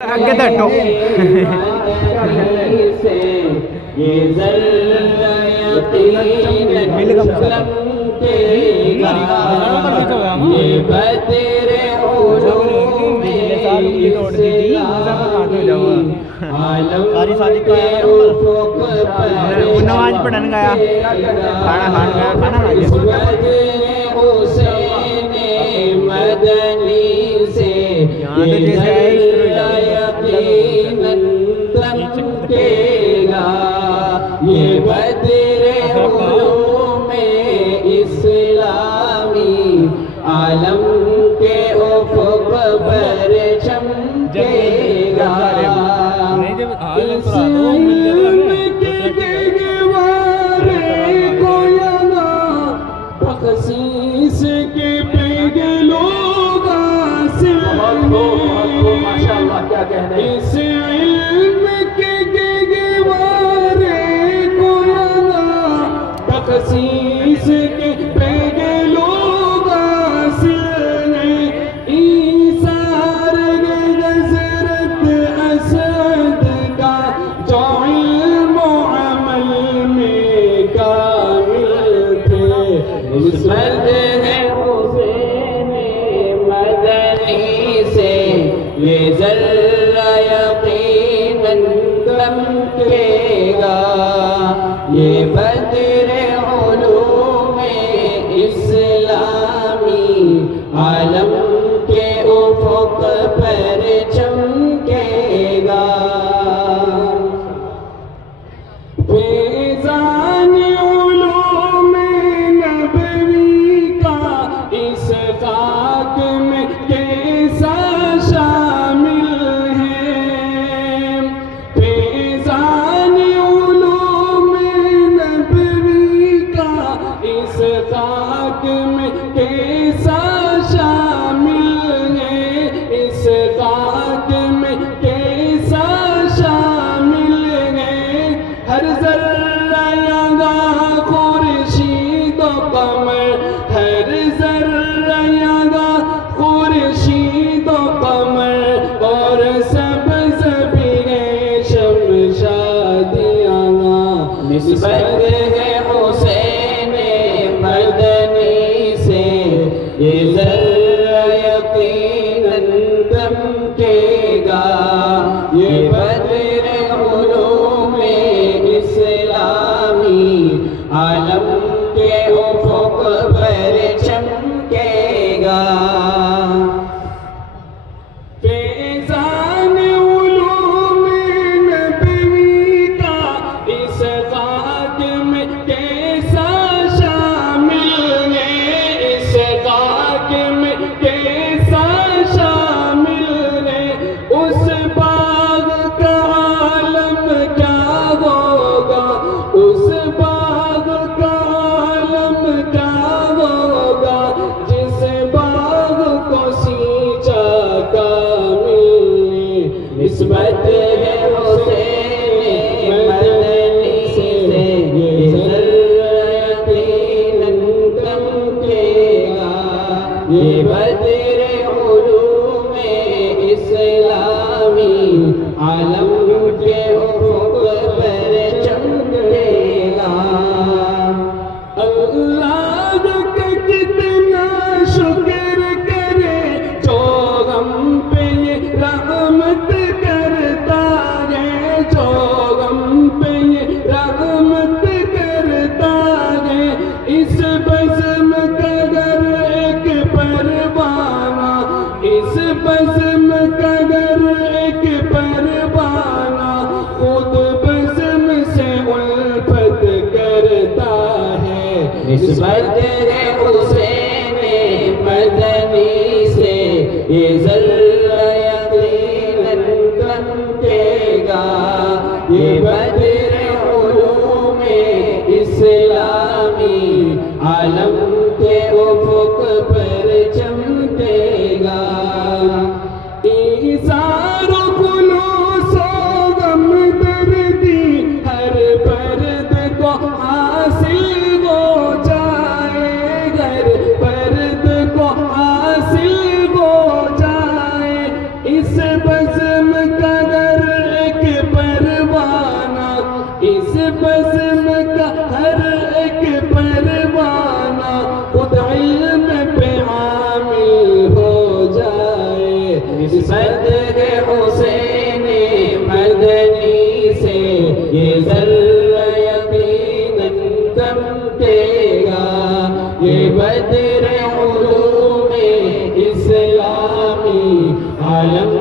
آگے تٹو نماز پڑھن گیا کھانا کھان گیا کھانا کھا یہ بدر علوم اسلامی عالم کے افق پر چمکے گا اس علم کے گہوارے کو یہاں تخصیص کے پگھلوں حاصل اس علم کے گہوارے کو یہاں تخصیص کے پگھلوں حاصل ہیں ایثار حضرت اسد کا جو علم و عمل میں کامل تھے نسبت ہے حسین مدنی سے یہ ذرہ یقیناً چمکے گا یہ بدر علوم اسلامی عالم کے افق پر چمکے گا فیضان علوم نبوی کا اس خاک میں کیسا شامل ہے فیضان علوم نبوی کا اس خاک میں کیسا شامل ہے اس خاک میں کیسا شامل ہے ہر ذرہ یہاں خورشید و قمر ہر ذرہ یہاں خورشید و قمر اور سبز بھی ہے شمشاد یہاں نسبت ہے حسین مدنی سے یہ ذرہ یقیناً چمکے گا یہ بدر علوم اسلامی عالم کے افق پر چمکے گا فیضان علوم نبوی کا اس خاک میں کیسا شامل ہے اس خاک میں کیسا شامل ہے اس باغ کا عالم کیا ہوگا اس باغ کا عالم کیا ہوگا جس باغ کو سینچا کامل نے نسبت ہے حسین مدنی سے یہ ذرہ یقیناً چمکے گا یہ بدر علوم اسلامی عالم کے افق پر چمکے گا اللہ کا کتنا شکر کرے جو غم پہ یہ رحمت کرتا ہے جو غم پہ یہ رحمت کرتا ہے اس بزم کا گر ایک پروانہ اس بزم کا گر ایک پروانہ خود بزم سے الفت کرتا ہے نسبت ہے حسین مدنی سے یہ ذرہ یقیناً چمکے گا یہ بدر علوم اسلامی عالم کے افق پر چمکے گا ایثار و خلوص و غم دردی ہر فرد کو حاصل ہو جائے ہر فرد کو حاصل ہو جائے اس بزم صدر حسین مدنی سے یہ ذرہ یقیناً کمٹے گا، یہ بدر علوم اسلامی عالم